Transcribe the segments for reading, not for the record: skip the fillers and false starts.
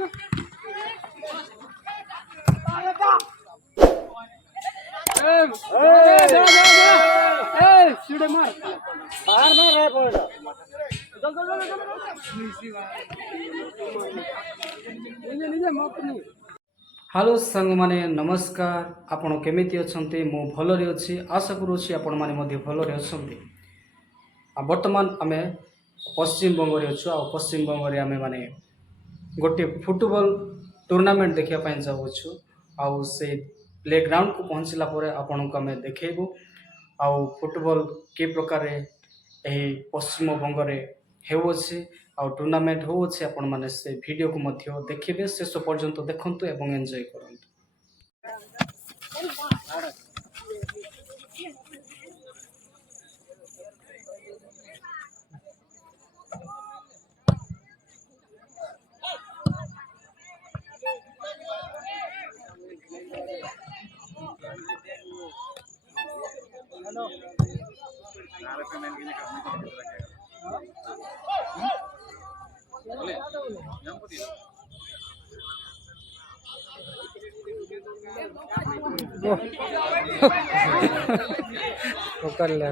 Hello सांग माने नमस्कार। आपण केमिति अछंती? मु भलरे अछि। आशा करूछि आपण माने मध्ये भलरे अछंती। वर्तमान आमे पश्चिम बंग रे अछु। आ पश्चिम बंग रे आमे माने गोटे फुटबॉल टूर्नामेंट देखिया पाइन जाउछु। आ से प्ले ग्राउंड को पहुंचला परे आपण को आमे देखेबु आ फुटबॉल के प्रकार एही पश्चिम बंग रे हेउछि आ टूर्नामेंट होउछि। आपण माने से वीडियो को मध्ये देखिबे, शेष पर्यंत देखंतु एवं एन्जॉय करंतु। कर ले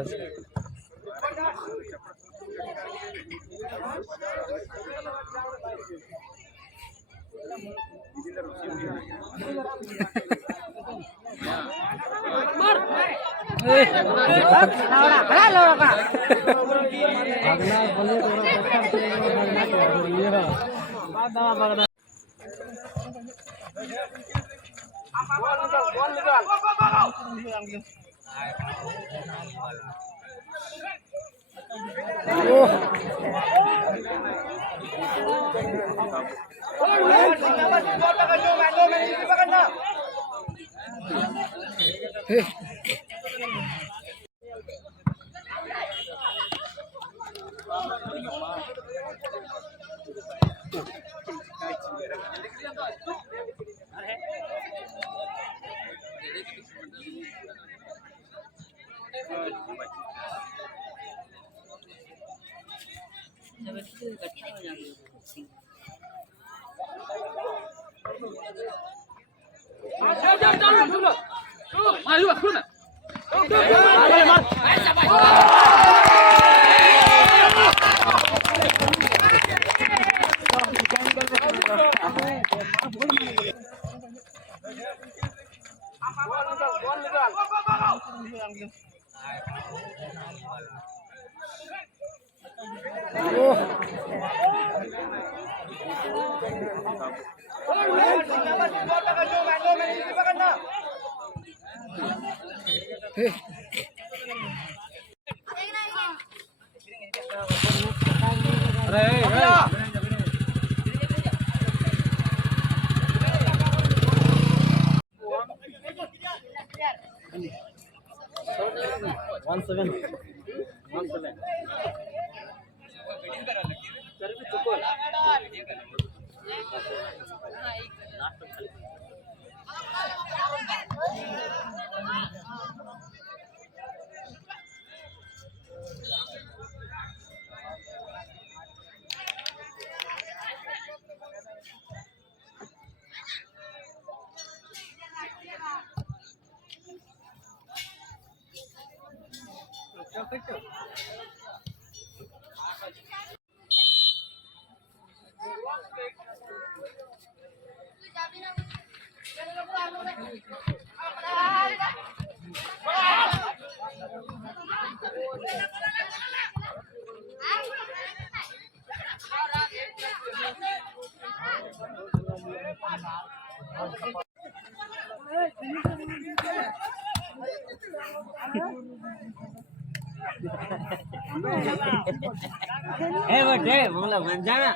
बटे मोला मन जाना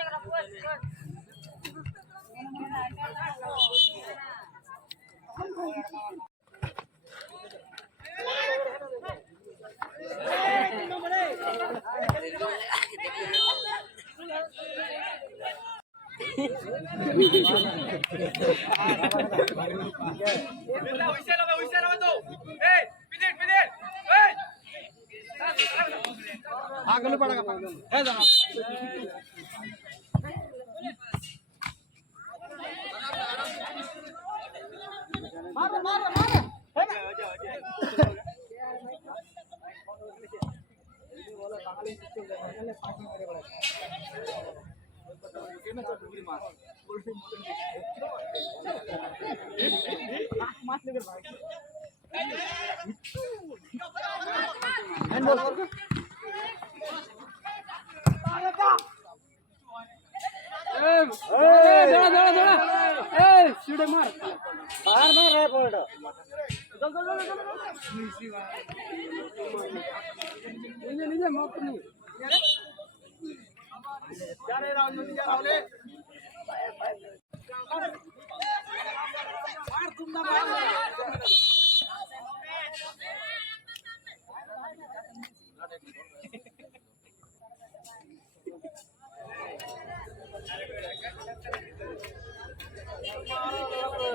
आगल पड़ेगा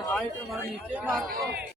हाइट नीचे मार